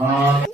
भारत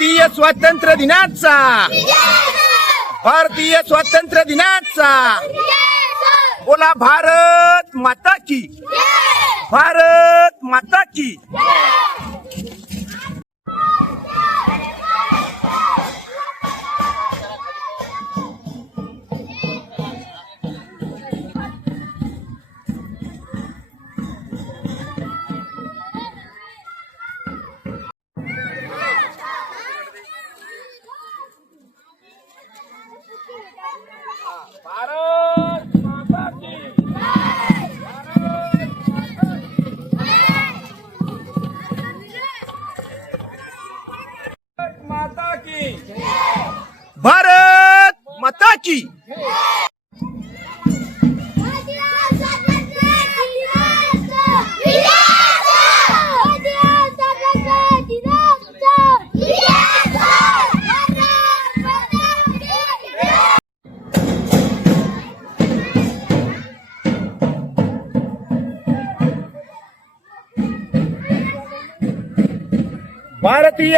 भारतीय स्वातंत्र्य दिनाचा. भारतीय स्वातंत्र्य दिनाचा. बोला भारत माता की. भारत माता की.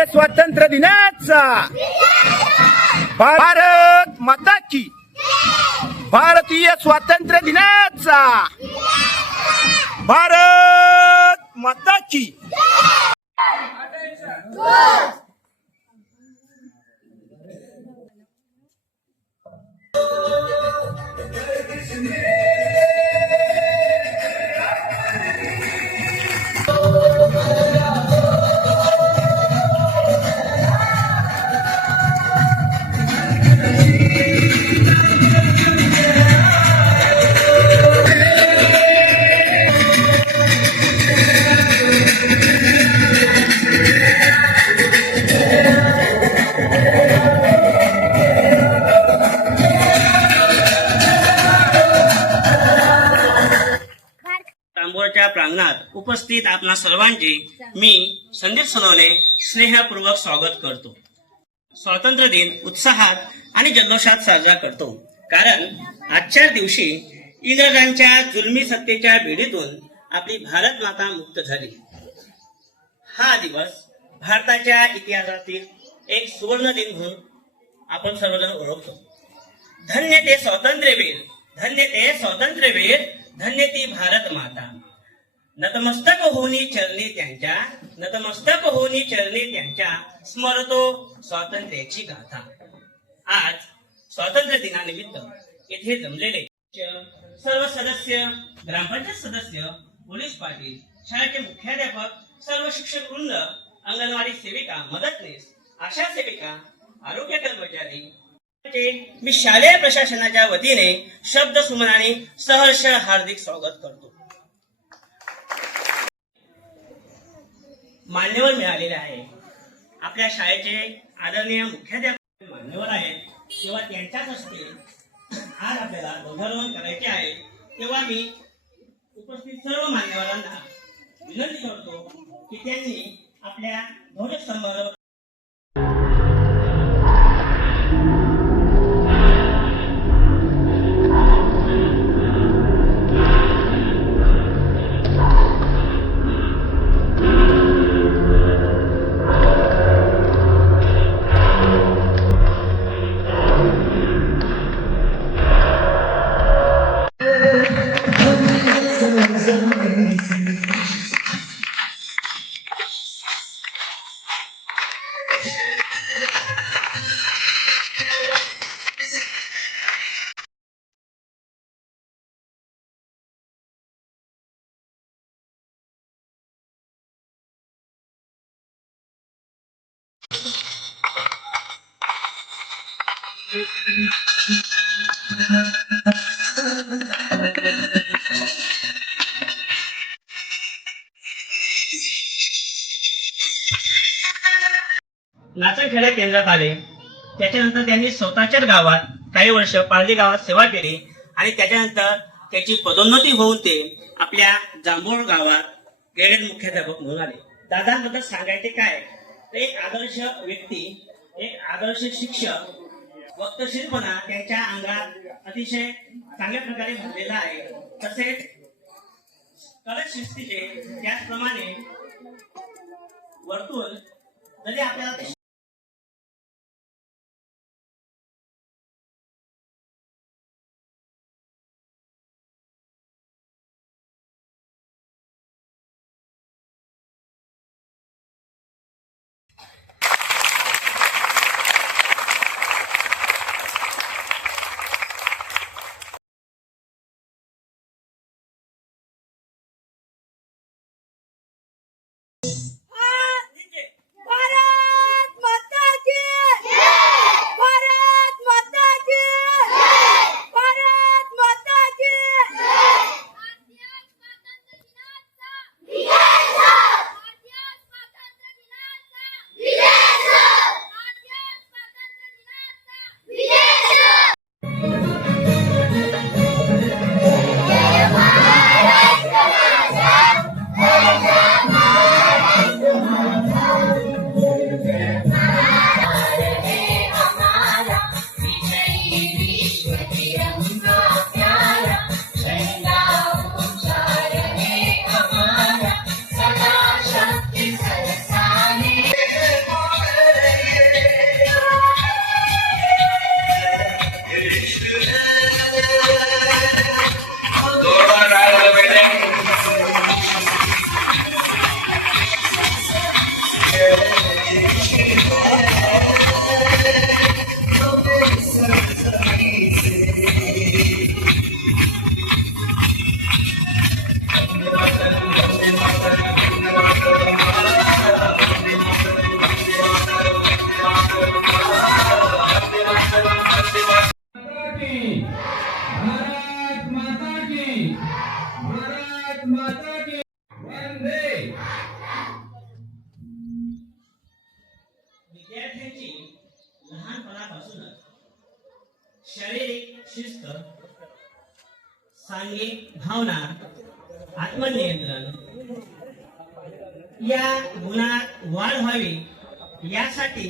भारतीय स्वातंत्र्य दिनाचा. भारत माता की. भारतीय स्वातंत्र्य दिनाचा. भारत माता की. तांबोळच्या उपस्थित आपणा सर्वांचे मी संदीप सोनवणे स्नेहपूर्वक स्वागत करतो. स्वातंत्र्य दिन उत्साहात आणि जल्लोषात साजरा करतो. कारण आजच्या दिवशी इंग्रजांच्या जुलमी सत्तेच्या भेडीतून आपली भारत माता मुक्त झाली. हा दिवस भारताच्या इतिहासातील एक सुवर्ण दिन म्हणून आपण सर्वजण ओळखतो. धन्य ते स्वातंत्र्यवीर धन्य ते स्वातंत्र्यवीर धन्य ती भारत माता. नतमस्तक होणी चरणी त्यांच्या नतमस्तक होणी चरणी त्यांच्या स्मरतो स्वातंत्र्याची गाथा. आज स्वातंत्र्य दिनानिमित्त येथे जमलेले सर्व सदस्य ग्रामपंचायत सदस्य पोलीस पाटील शाळेचे मुख्याध्यापक सर्व शिक्षक वृंद अंगणवाडी सेविका मदतनीस आशा सेविका आरोग्य कर्मचारी मी शालेय प्रशासनाच्या वतीने शब्द सुमनाने सहर्ष हार्दिक स्वागत करतो. मान्यवर मिळालेले आहे. आपल्या शाळेचे आदरणीय मुख्याध्यापक मान्यवर आहेत. तेव्हा त्यांच्याच हस्ते आज आपल्याला ध्वजारोहण करायचे आहे तेव्हा मी उपस्थित सर्व मान्यवरांना विनंती करतो की त्यांनी आपल्या ध्वजस्तंभावर नाचनखेडा आले. त्याच्यानंतर त्यांनी स्वतःच्याच गावात काही वर्ष पारडी गावात सेवा केली आणि त्याच्यानंतर त्याची पदोन्नती होऊन ते आपल्या जांभूळ गावात गेलेत मुख्याध्यापक म्हणून आले. दादांबद्दल सांगायचे काय? एक आदर्श व्यक्ती एक आदर्श शिक्षक वक्तशीरपणा त्यांच्या अंगात अतिशय चांगल्या प्रकारे भरलेला आहे. तसेच कडक शिस्तीचे त्याचप्रमाणे वर्तुळ जरी आपल्याला सांघिक भावना आत्मनियंत्रण या गुणात वाढ व्हावी यासाठी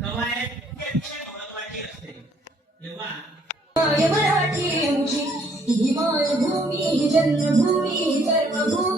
कवायत अतिशय महत्वाची असते. तेव्हा मराठी जन्मभूमी कर्मभूमी.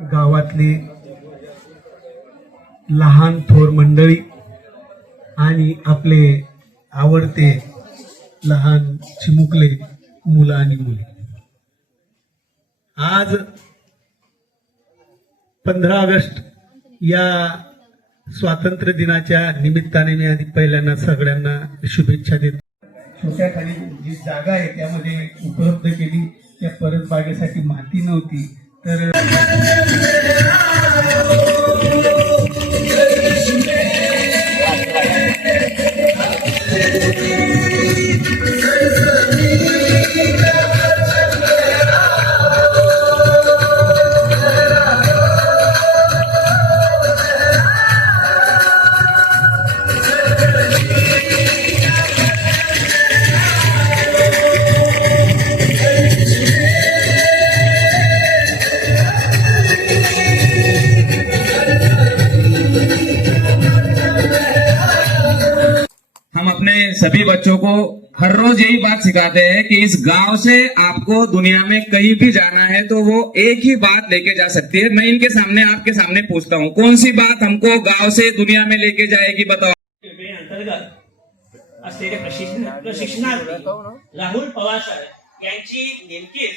गावातले लहान थोर मंडळी आणि आपले आवडते लहान चिमुकले मुलं आणि मुली. आज पंधरा ऑगस्ट या स्वातंत्र्य दिनाच्या निमित्ताने मी आधी पहिल्यांदा सगळ्यांना शुभेच्छा देतो. छोट्या खाली जी जागा आहे त्यामध्ये उपलब्ध केली. त्या परत बागेसाठी माती नव्हती. तर सभी बच्चों को हर रोज यही बात सिखाते हैं कि इस गाँव से आपको दुनिया में कहीं भी जाना है तो वो एक ही बात लेके जा सकती है। मैं इनके सामने, आपके सामने पूछता हूँ, कौन सी बात हमको गाँव से दुनिया में लेके जाएगी बताओ? अंतर्गत प्रशिक्षण, प्रशिक्षणार्थी राहुल पवार सर यांची नेमकीच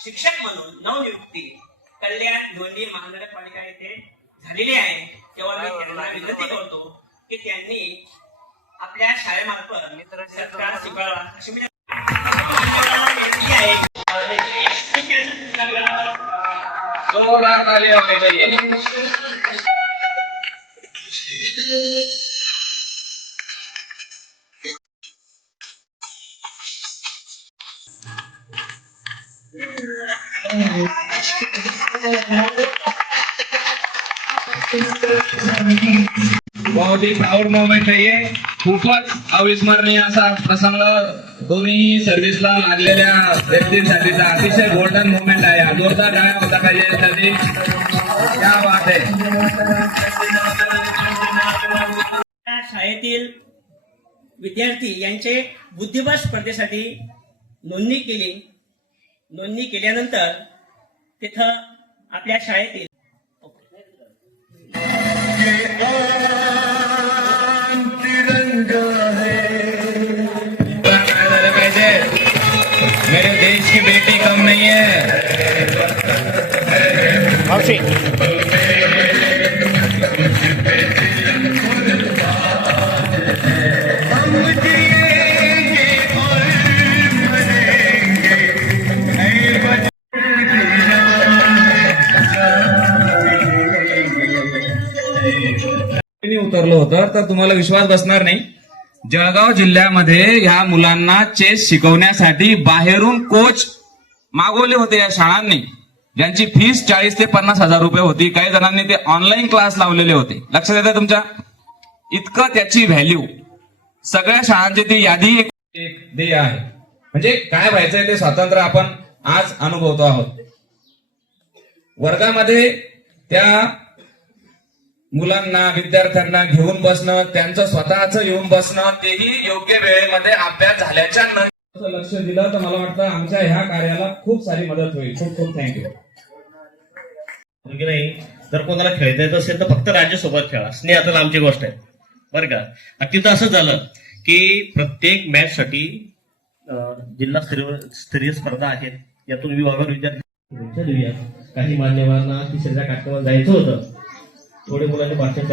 शिक्षक म्हणून नवनियुक्ती कल्याण भिवंडी महानगरपालिका येथे झालेली आहे. तेव्हा मी त्यांनी आपल्या शाळेमार्फत सत्कार स्वीकारावा. अशी मी विनंती आहे जोरदार तालियां मोमेंट आहे हे. खूपच अविस्मरणीय असा प्रसंग दोन्ही सर्व्हिसला लागलेल्या व्यक्तींसाठीचा अतिशय गोल्डन मोमेंट आहे हा. जोरदार टाळ्या होता का यासाठी क्या बात आहे शाळेतील विद्यार्थी यांचे बुद्धिबळ स्पर्धेसाठी नोंदणी केली नोंदणी केल्यानंतर तिथं आपल्या शाळेतील नहीं है मी उतरलो होतं तर तुम्हाला विश्वास बसणार नाही. जळगाव जिल्ह्यामध्ये ह्या मुलांना चेस शिकवण्यासाठी बाहेरून कोच मागवले होते या शाळांनी. ज्यांची फीस चाळीस ते पन्नास हजार रुपये होती. काही जणांनी ते ऑनलाईन क्लास लावलेले होते. लक्षात येतं तुमच्या? इतकं त्याची व्हॅल्यू सगळ्या शाळांची ती यादी एक ध्येय आहे. म्हणजे काय व्हायचंय ते स्वातंत्र्य आपण आज अनुभवतो आहोत. वर्गामध्ये त्या मुलांना विद्यार्थ्यांना घेऊन बसणं त्यांचं स्वतःच येऊन बसणं तेही योग्य वेळेमध्ये अभ्यास झाल्याच्या लक्ष दिलं तर मला वाटतं आमच्या ह्या कार्याला खूप सारी मदत होईल. खूप खूप थँक्यू नाही जर कोणाला खेळता येत असेल तर फक्त राज्यासोबत खेळा. स्नेहातच आमची गोष्ट आहे. बरं का? तिथं असं झालं की प्रत्येक मॅच साठी जिल्हा स्तरीय स्तरीय स्पर्धा आहेत. यातून विभागावर विद्यार्थी काही मान्यवरांना तिसऱ्या काठावर जायचं होतं. थोडे मुलांनी भाषण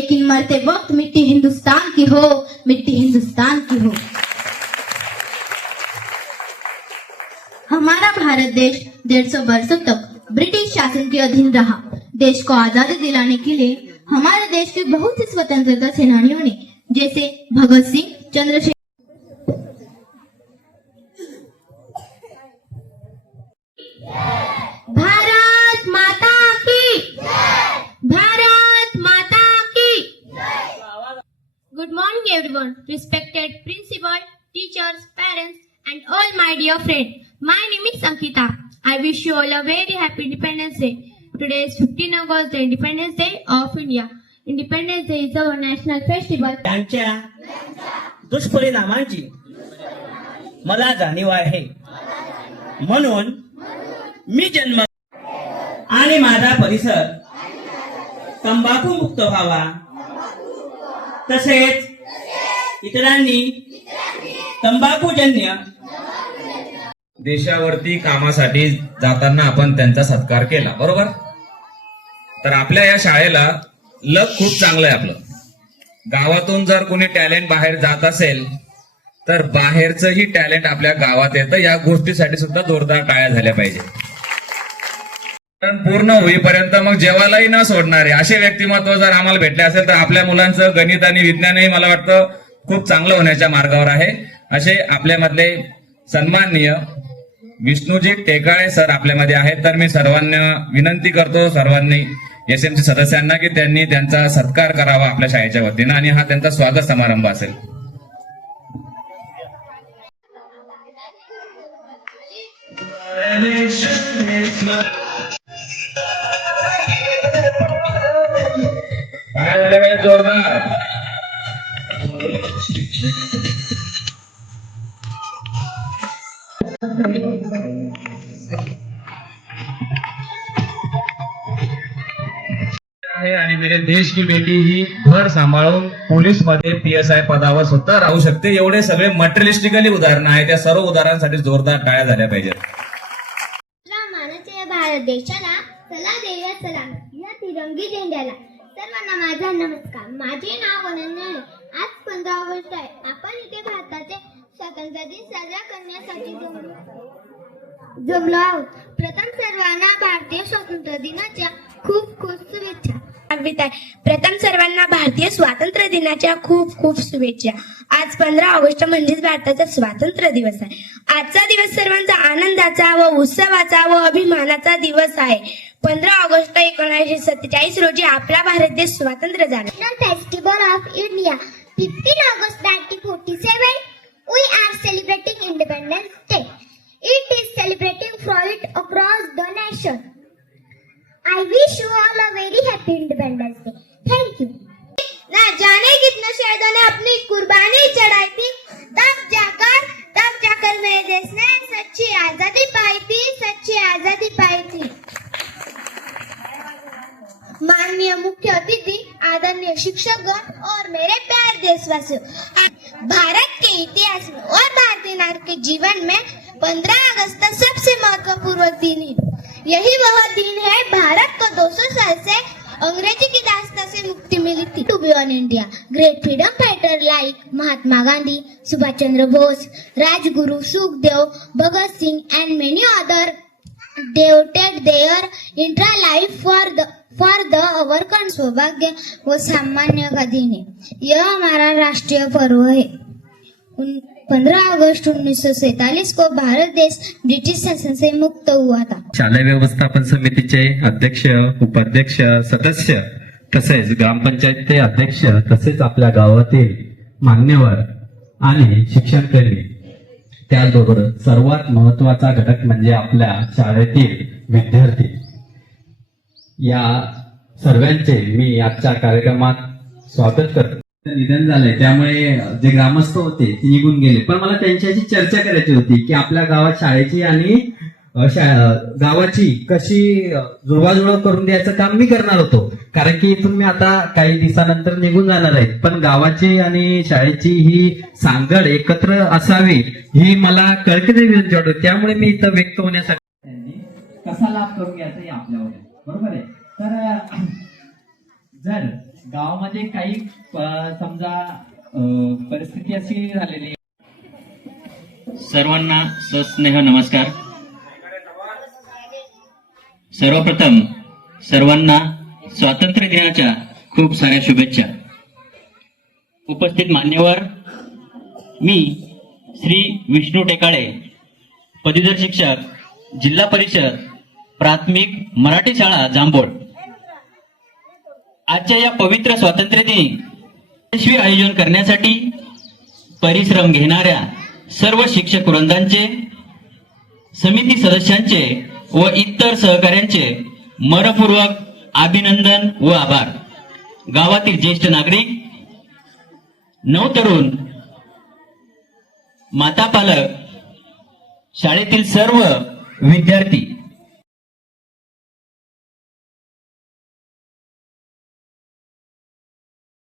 लेकिन मरते वक्त मिट्टी हिंदुस्तान की हो, मिट्टी हिंदुस्तान की हो। हमारा भारत देश डेढ़ सौ वर्षो तक ब्रिटिश शासन के अधीन रहा। देश को आज़ादी दिलाने के लिए हमारे देश के बहुत ही स्वतंत्रता सेनानियों ने, जैसे Bhagat Singh, Chandrashekhar Good morning, everyone, respected principal, teachers, parents, and all my dear friends. My name is Sankita. I wish you all a very happy Independence Day. Today is 15 August, the Independence Day of India. Independence Day is our national festival. त्यांच्या दुष्परिणामांची मला जाणीव आहे म्हणून मी जन्म आणि माझा परिसर तंबाखू मुक्त व्हावा तसेच इतरांनी तंबाखूजन्य देशावरती कामासाठी जाताना आपण त्यांचा सत्कार केला बरोबर? तर आपल्या या शाळेला लक खूप चांगलं आहे आपलं. गावातून जर कोणी टॅलेंट बाहेर जात असेल तर बाहेरचंही टॅलेंट आपल्या गावात येतं. या गोष्टीसाठी सुद्धा जोरदार टाळ्या झाल्या पाहिजे. पूर्ण होईपर्यंत मग जेवायलाही न सोडणारे असे व्यक्तिमत्व जर आम्हाला भेटले असेल तर आपल्या मुलांचं गणित आणि विज्ञानही मला वाटतं खूप चांगलं होण्याच्या मार्गावर आहे. असे आपल्यामधले सन्माननीय विष्णूजी टेकाळे सर आपल्यामध्ये आहेत. तर मी सर्वांना विनंती करतो सर्वांनी एस एमसी सदस्यांना की त्यांनी त्यांचा सत्कार करावा आपल्या शाळेच्या वतीनं आणि हा त्यांचा स्वागत समारंभ असेल. जोरदार आणि मेरे देश की बेटी ही घर सांभाळून पोलीसमध्ये पी एस आय पदावर सुद्धा राहू शकते. एवढे सगळे मटेरियलिस्टिकली उदाहरणं आहे त्या सर्व उदाहरणांसाठी जोरदार टाळ्या झाल्या पाहिजेत. भारत देशाला. चला देऊया चला. या तिरंगी झेंड्याला. सर्वांना माझा नमस्कार. माझे नाव अनन्या आहे आज पंधरा ऑगस्ट आहे? आपण इथे भारताचे स्वातंत्र्य दिन साजरा करण्यासाठी जमलो आहोत. प्रथम सर्वांना भारतीय स्वातंत्र्य दिनाच्या खूप खूप आहे. प्रथम सर्वांना भारतीय स्वातंत्र्य दिनाच्या खूप खूप शुभेच्छा. आज पंधरा ऑगस्ट म्हणजेच भारताचा स्वातंत्र्य दिवस आहे. आजचा दिवस सर्वांचा आनंदाचा व उत्सवाचा व अभिमानाचा दिवस आहे. पंधरा ऑगस्ट एकोणीसशे सत्तेचाळीस रोजी आपला भारत देश स्वातंत्र्य झाला. National Festival of India, 15 August 1947, we are celebrating independence day it is celebrating Freud across the nation I wish you all a very happy Independence Day. Thank you. ना, जाने कितने शहीदों ने अपनी कुर्बानी चढ़ाई थी तब जाकर तब जाकर मेरे देश ने सच्ची आज़ादी पाई थी, सच्ची आज़ादी पाई थी माननीय मुख्य अतिथि, आदरणीय शिक्षकगण और मेरे प्यारे देशवासियों भारत के इतिहास में और भारतीय नागरिक के जीवन में 15 अगस्त सबसे महत्वपूर्ण दिन है यही वह दिन है भारत को 200 साल से अंग्रेजी की दास्ता से मुक्ति मिली थी। To be on India great freedom fighter like Mahatma Gandhi Subhash Chandra Bose Rajguru Sukhdev Bhagat Singh and many other devoted their entire life for the for the our con- सौभाग्य व सामान्य का दिन है यह हमारा राष्ट्रीय पर्व है। उन पंद्रह अगस्त उन्नीस सौ सैतालीस को भारत देश ब्रिटिश शासन से मुक्त हुआ था। शालेय व्यवस्थापन समितीचे अध्यक्ष उपाध्यक्ष सदस्य तसेच ग्रामपंचायतचे अध्यक्ष तसेच आपल्या गावातील मान्यवर आणि शिक्षण प्रेमी त्याचबरोबर सर्वात महत्त्वाचा घटक म्हणजे आपल्या शाळेतील विद्यार्थी. या सर्वांचे मी आजच्या कार्यक्रमात स्वागत करतो. निधन झालंय. त्यामुळे जे ग्रामस्थ होते ते निघून गेले. पण मला त्यांच्याशी चर्चा करायची होती की आपल्या गावात शाळेची आणि गावाची कशी जुळवाजुळव करून द्यायचं काम मी करणार होतो. कारण की इथून मी आता काही दिवसानंतर निघून जाणार आहे. पण गावाची आणि शाळेची ही सांगड एकत्र असावी ही मला कळकळी विनंती वाटत त्यामुळे मी इथं व्यक्त होण्यासाठी त्यांनी कसा लाभ करून घ्यायचा हे आपल्यावर बरोबर आहे? तर जर गावामध्ये काही समजा परिस्थिती अशी झालेली सर्वांना सस्नेह नमस्कार. सर्वप्रथम सर्वांना स्वातंत्र्य दिनाच्या खूप साऱ्या शुभेच्छा. उपस्थित मान्यवर मी श्री विष्णू टेकाळे पदवीधर शिक्षक जिल्हा परिषद प्राथमिक मराठी शाळा जांभोळ. आजच्या या पवित्र स्वातंत्र्य दिनी यशस्वी आयोजन करण्यासाठी परिश्रम घेणाऱ्या सर्व शिक्षक वृंदांचे समिती सदस्यांचे व इतर सहकाऱ्यांचे मनपूर्वक अभिनंदन व आभार. गावातील ज्येष्ठ नागरिक नवतरुण माता पालक शाळेतील सर्व विद्यार्थी